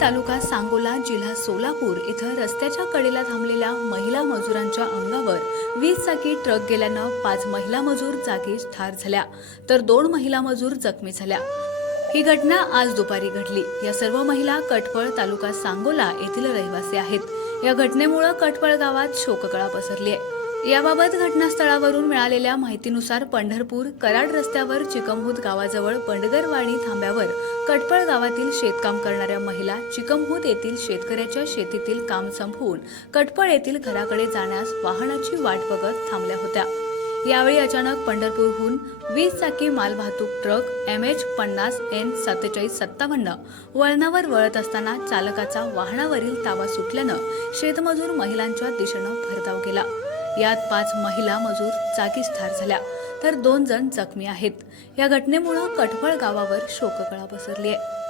तालुका सांगोला जिल्हा सोलापूर इथं रस्त्याच्या कडेला थांबलेल्या महिला मजुरांच्या अंगावर वीज चाकी ट्रक गेल्यानं पाच महिला मजूर जागीच ठार झाल्या. तर दोन महिला मजूर जखमी झाल्या. ही घटना आज दुपारी घडली. या सर्व महिला कटपळ तालुका सांगोला येथील रहिवासी आहेत. या घटनेमुळे कटपळ गावात शोककळा पसरली आहे याबाबत घटनास्थळावरून मिळालेल्या माहितीनुसार पंढरपूर कराड रस्त्यावर चिकमहूत गावाजवळ पंडगरवाडी थांब्यावर कटपळ गावातील शेतकाम करणाऱ्या महिला चिकमहूत येथील शेतकऱ्याच्या शेतीतील काम संपवून कटपळ येथील घराकडे जाण्यास वाहनाची वाट बघत थांबल्या होत्या. यावेळी अचानक पंढरपूरहून वीस चाकी मालवाहतूक ट्रक एम एच पन्नास एन सत्तेचाळीस सत्तावन्न वळणावर वळत असताना चालकाचा वाहनावरील ताबा सुटल्यानं शेतमजूर महिलांच्या दिशेनं भरधाव केला यात पाच महिला मजूर जागीच ठार झाल्या. तर दोन जण जखमी आहेत. या घटनेमुळं कटफळ गावावर शोककळा पसरली आहे